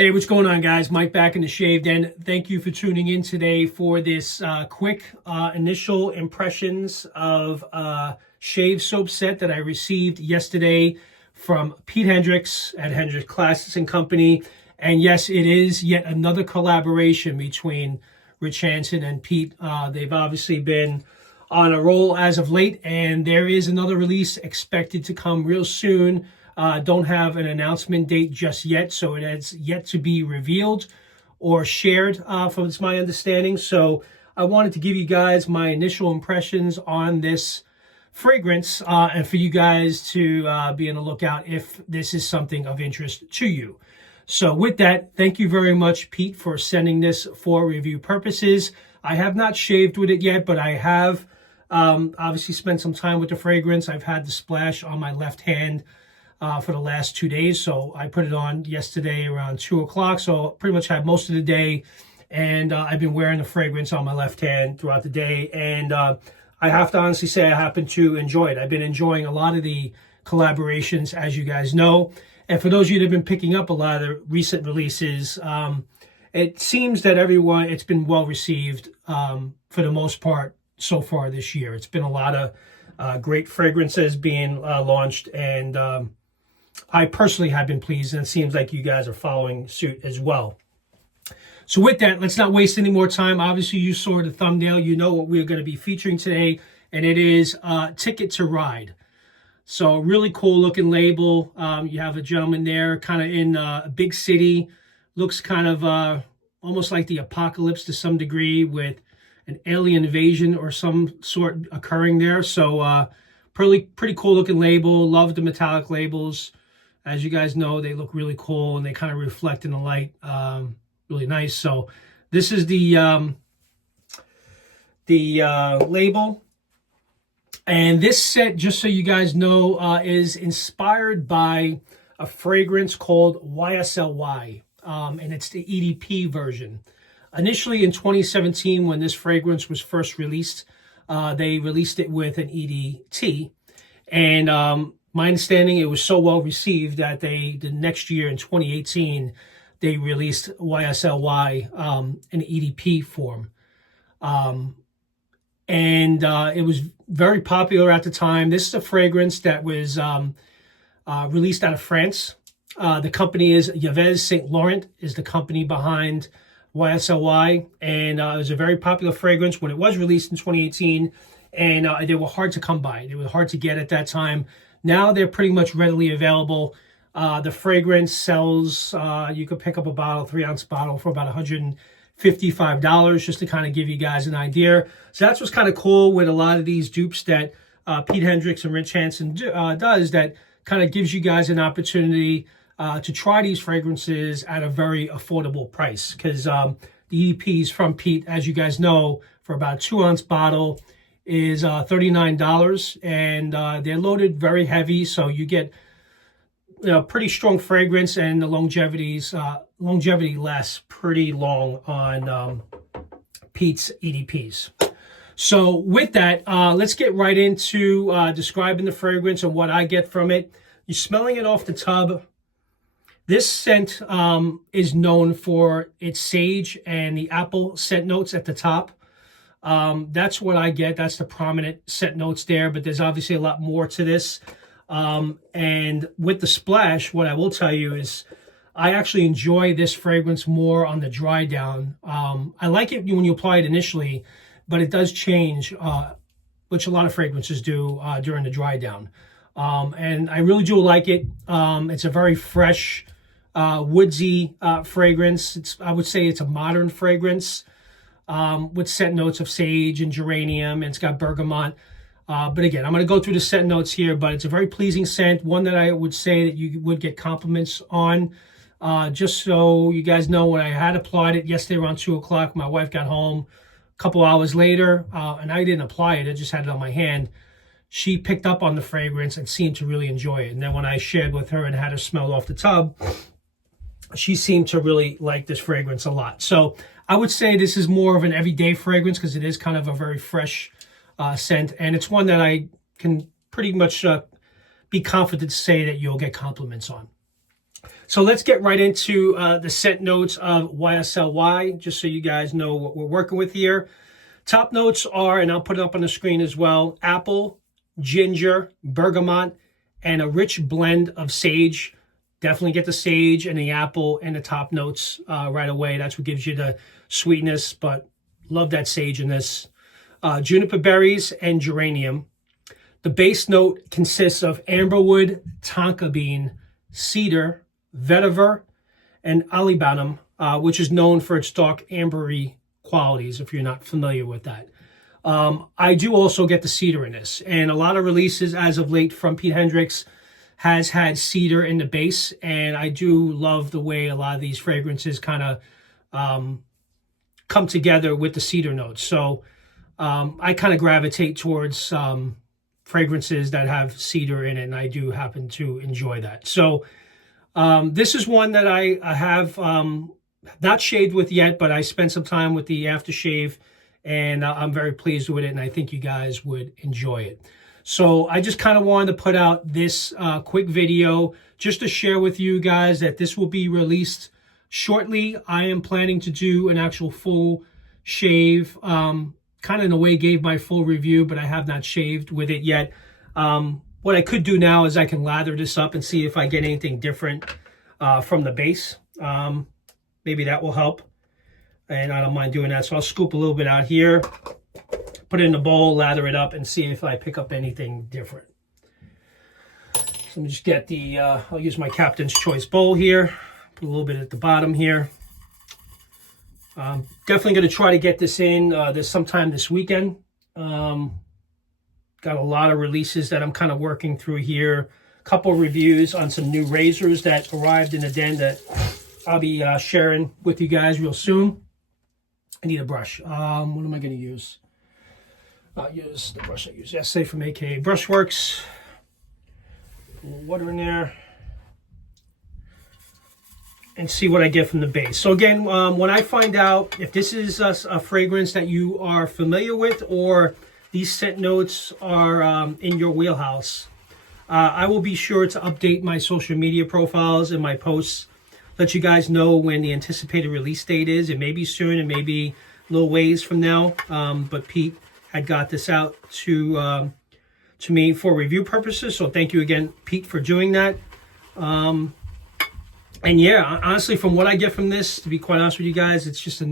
Hey, what's going on, guys? Mike back in the shaved end. Thank you for tuning in today for this quick initial impressions of shave soap set that I received yesterday from Pete Hendrix at Hendrix Classics and Company. And yes, it is yet another collaboration between Rich Hansen and Pete. They've obviously been on a roll as of late, and there is another release expected to come real soon. Don't have an announcement date just yet, so it has yet to be revealed or shared from my understanding. So I wanted to give you guys my initial impressions on this fragrance and for you guys to be on the lookout if this is something of interest to you. So with that, thank you very much, Pete, for sending this for review purposes. I have not shaved with it yet, but I have obviously spent some time with the fragrance. I've had the splash on my left hand for the last 2 days. So I put it on yesterday around 2 o'clock. So pretty much had most of the day. And I've been wearing the fragrance on my left hand throughout the day. And I have to honestly say I happen to enjoy it. I've been enjoying a lot of the collaborations, as you guys know. And for those of you that have been picking up a lot of the recent releases, it seems that it's been well received for the most part so far this year. It's been a lot of great fragrances being launched, and I personally have been pleased, and it seems like you guys are following suit as well. So with that, let's not waste any more time. Obviously, you saw the thumbnail. You know what we're going to be featuring today, and it is Ticket to Ride. So really cool looking label. You have a gentleman there kind of in a big city. Looks kind of almost like the apocalypse to some degree, with an alien invasion or some sort occurring there. So pretty cool looking label. Love the metallic labels. As you guys know, they look really cool and they kind of reflect in the light. Really nice. So this is the label. And this set, just so you guys know, is inspired by a fragrance called YSL, and it's the EDP version. Initially in 2017, when this fragrance was first released, they released it with an EDT. And my understanding, it was so well received that the next year in 2018, they released YSL in EDP form. And it was very popular at the time. This is a fragrance that was released out of France. The company is Yves Saint Laurent, is the company behind YSL, and it was a very popular fragrance when it was released in 2018, and they were hard to come by. They were hard to get at that time. Now they're pretty much readily available. The fragrance sells, you could pick up a bottle, 3-ounce bottle, for about $155, just to kind of give you guys an idea. So that's what's kind of cool with a lot of these dupes that Pete Hendrix and Rich Hansen does, that kind of gives you guys an opportunity to try these fragrances at a very affordable price. Because the EDPs from Pete, as you guys know, for about a 2-ounce bottle is $39, and they're loaded very heavy, so you get pretty strong fragrance, and the longevity lasts pretty long on Pete's EDPs. So with that, let's get right into describing the fragrance and what I get from it. You're smelling it off the tub. This scent is known for its sage and the apple scent notes at the top. That's what I get. That's the prominent scent notes there, but there's obviously a lot more to this. And with the splash, what I will tell you is I actually enjoy this fragrance more on the dry down. I like it when you apply it initially, but it does change, which a lot of fragrances do during the dry down. And I really do like it. It's a very fresh, woodsy fragrance. I would say it's a modern fragrance with scent notes of sage and geranium, and it's got bergamot. But again, I'm going to go through the scent notes here, but it's a very pleasing scent, one that I would say that you would get compliments on. Just so you guys know, when I had applied it yesterday around 2 o'clock, my wife got home a couple hours later, and I didn't apply it. I just had it on my hand. She picked up on the fragrance and seemed to really enjoy it. And then when I shared with her and had her smell off the tub, she seemed to really like this fragrance a lot. So I would say this is more of an everyday fragrance because it is kind of a very fresh scent, and it's one that I can pretty much be confident to say that you'll get compliments on. So let's get right into the scent notes of YSL, just so you guys know what we're working with here. Top notes are, and I'll put it up on the screen as well, apple, ginger, bergamot, and a rich blend of sage. Definitely get the sage and the apple and the top notes right away. That's what gives you the sweetness, but love that sage in this. Juniper berries and geranium. The base note consists of amberwood, tonka bean, cedar, vetiver, and Olibanum, which is known for its dark ambery qualities, if you're not familiar with that. I do also get the cedar in this, and a lot of releases as of late from Pete Hendrix has had cedar in the base, and I do love the way a lot of these fragrances kind of come together with the cedar notes. So I kind of gravitate towards fragrances that have cedar in it, and I do happen to enjoy that. So this is one that I have not shaved with yet, but I spent some time with the aftershave, and I'm very pleased with it, and I think you guys would enjoy it. So I just kind of wanted to put out this quick video just to share with you guys that this will be released shortly. I am planning to do an actual full shave, kind of in a way gave my full review, but I have not shaved with it yet. What I could do now is I can lather this up and see if I get anything different from the base. Maybe that will help, and I don't mind doing that. So I'll scoop a little bit out here, put it in a bowl, lather it up, and see if I pick up anything different. So let me just get the, I'll use my Captain's Choice bowl here, put a little bit at the bottom here. Definitely going to try to get this in this sometime this weekend. Got a lot of releases that I'm kind of working through here. A couple reviews on some new razors that arrived in the den that I'll be sharing with you guys real soon. I need a brush. What am I going to use? I'll use the brush I use yesterday from AKA Brushworks. A little water in there. And see what I get from the base. So again, when I find out if this is a fragrance that you are familiar with, or these scent notes are in your wheelhouse, I will be sure to update my social media profiles and my posts, let you guys know when the anticipated release date is. It may be soon, it may be a little ways from now, but Pete had got this out to me for review purposes, so thank you again, Pete, for doing that. And yeah, honestly, from what I get from this, to be quite honest with you guys, it's just yet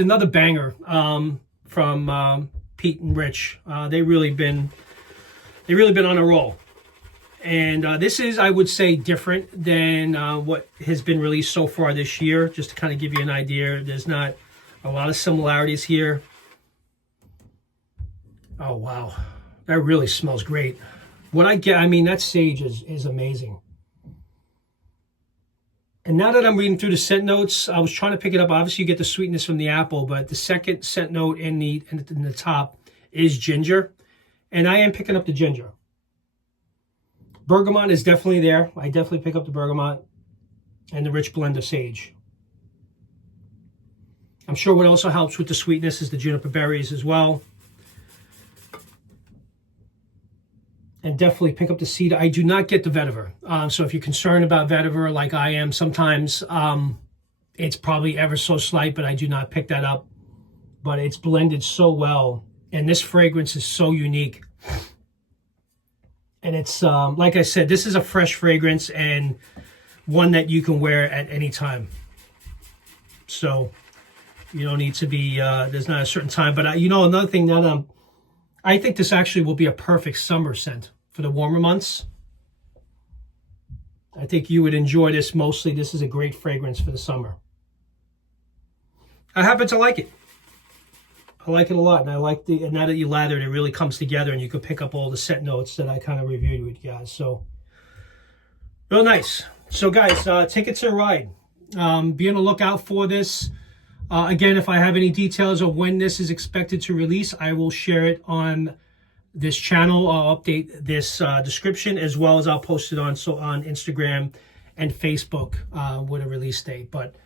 another banger from Pete and Rich. They really been on a roll. And this is, I would say, different than what has been released so far this year. Just to kind of give you an idea, there's not a lot of similarities here. Oh, wow. That really smells great. What I get, I mean, that sage is amazing. And now that I'm reading through the scent notes, I was trying to pick it up. Obviously, you get the sweetness from the apple, but the second scent note in the top is ginger. And I am picking up the ginger. Bergamot is definitely there. I definitely pick up the bergamot and the rich blend of sage. I'm sure what also helps with the sweetness is the juniper berries as well. And definitely pick up the cedar. I do not get the vetiver. So if you're concerned about vetiver like I am, sometimes it's probably ever so slight, but I do not pick that up. But it's blended so well. And this fragrance is so unique. And it's, like I said, this is a fresh fragrance and one that you can wear at any time. So you don't need to be, there's not a certain time. But you know, another thing that I think this actually will be a perfect summer scent for the warmer months. I think you would enjoy this mostly. This is a great fragrance for the summer. I happen to like it. I like it a lot, and I like and now that you lather it, it really comes together, and you can pick up all the scent notes that I kind of reviewed with you guys. So, real nice. So, guys, take it to a ride. Be on the lookout for this. Again, if I have any details of when this is expected to release, I will share it on this channel. I'll update this description, as well as I'll post it on Instagram and Facebook with a release date. But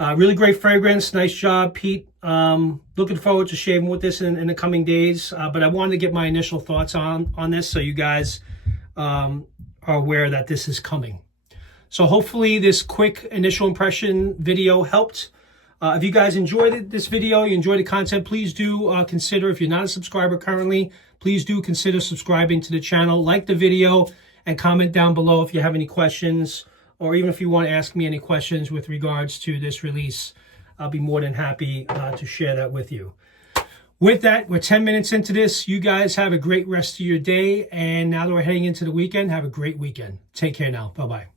really great fragrance. Nice job, Pete. Looking forward to shaving with this in the coming days. But I wanted to get my initial thoughts on this so you guys are aware that this is coming. So hopefully this quick initial impression video helped. If you guys enjoyed this video, you enjoyed the content, please do consider, if you're not a subscriber currently, please do consider subscribing to the channel, like the video, and comment down below if you have any questions, or even if you want to ask me any questions with regards to this release. I'll be more than happy to share that with you. With that, we're 10 minutes into this. You guys have a great rest of your day. And now that we're heading into the weekend, have a great weekend. Take care now. Bye-bye.